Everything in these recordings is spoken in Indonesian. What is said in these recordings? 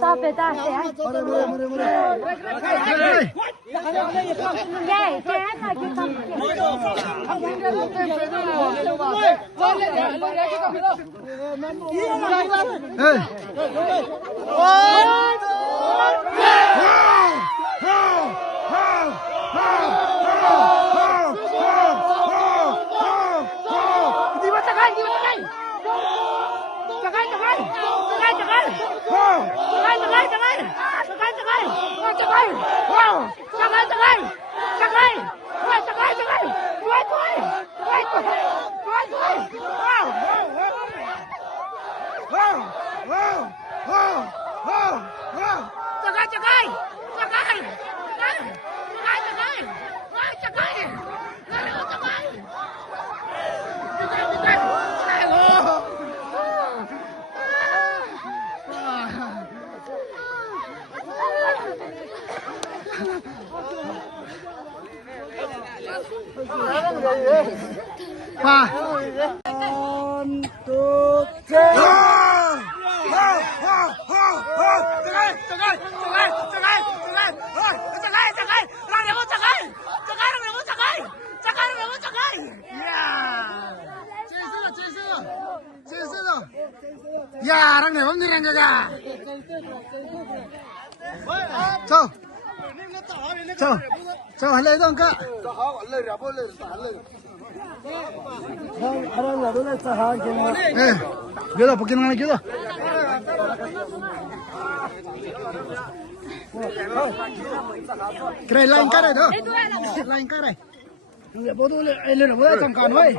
ta về ta sẽ vậy thế là cái tâm ya rang này không đi rang cả cho cho lấy dong cả đưa ra bukit mana gitu keren lain cara itu lain cara betul ele betul cangkan woi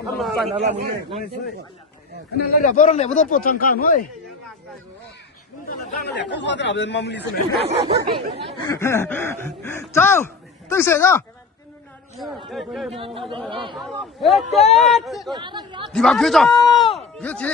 ini ada orang le betul cangkan woi chào tôi sẽ ra đi vào kia cho kia gì